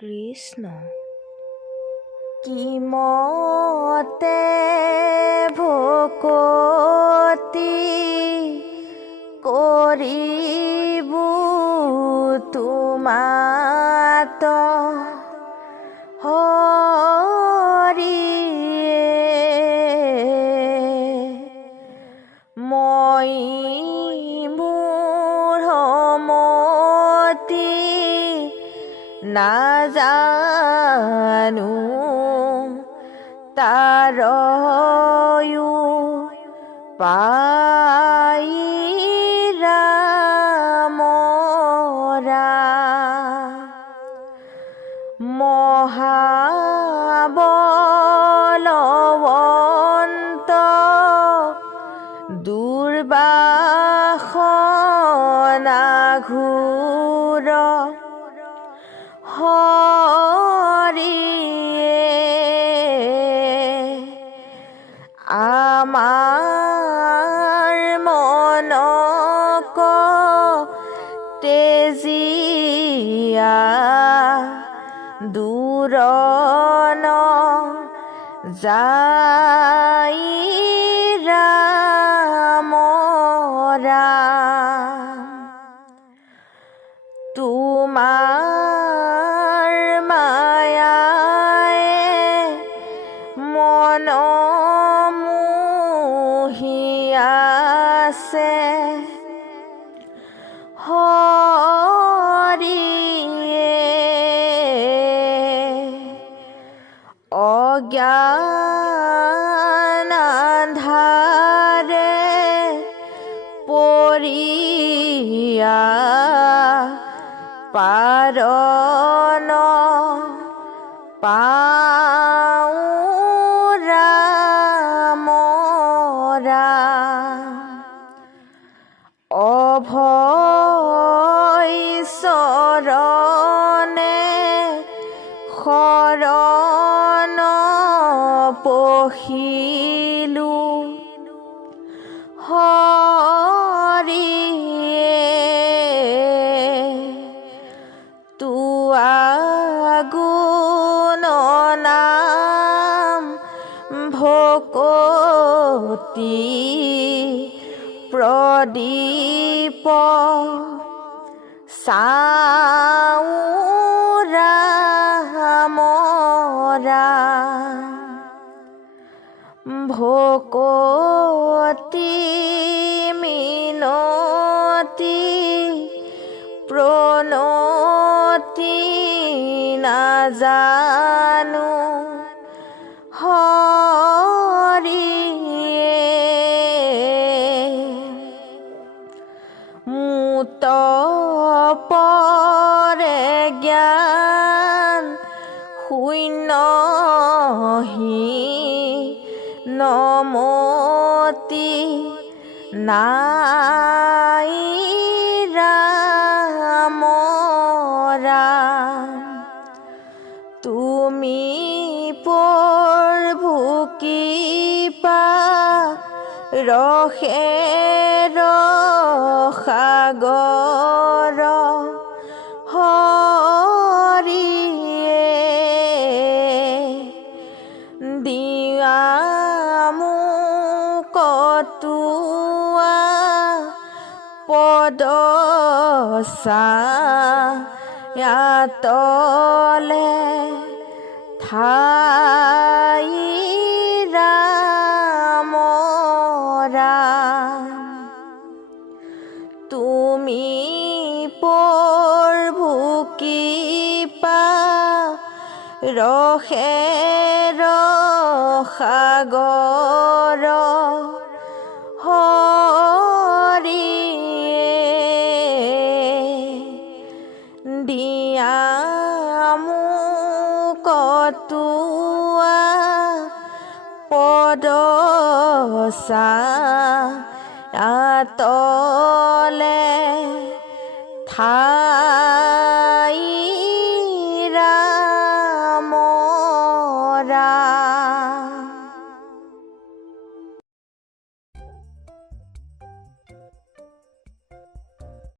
কৃষ্ণ। কিমতে ভকতি কৰিবু তোমাত হৰিয়ে, মই মোৰ মতি নাজানো তাৰয়ো পাইৰা মৰা, মহাবলৱন্ত দুৰ্বাসনা ঘোৰ হৰিয়ে, আমাৰ মনক তেজিয়া দূৰন যাইৰা মৰা, তোমাৰ মায়ায়ে মন মোহি আছে হৰিয়ে, অজ্ঞান আন্ধাৰে পৰিয়া পাৰন পাউৰা মৰা, অভয় চৰণে শৰণ পখিলো হৰিয়ে, তোৱা গুণ নাম ভকতি প্ৰদীপ চাউৰা মৰা, ভকতি মিনতি প্ৰণতি নাজানো হৰিয়ে, মুত পৰে জ্ঞান শূন্যহি নমতি নাইৰা মৰা, তুমি প্ৰভু কৃপা ৰসেৰ সাগৰ হৰিয়ে, দিয়া মোক তোৱা পদ ছায়াতলে ঠাইৰা মৰা, তুমি প্ৰভু কৃপা ৰসেৰ সাগৰ হৰিয়ে, দিয়া মোক তোৱা পদ ছায়াতলে ঠাই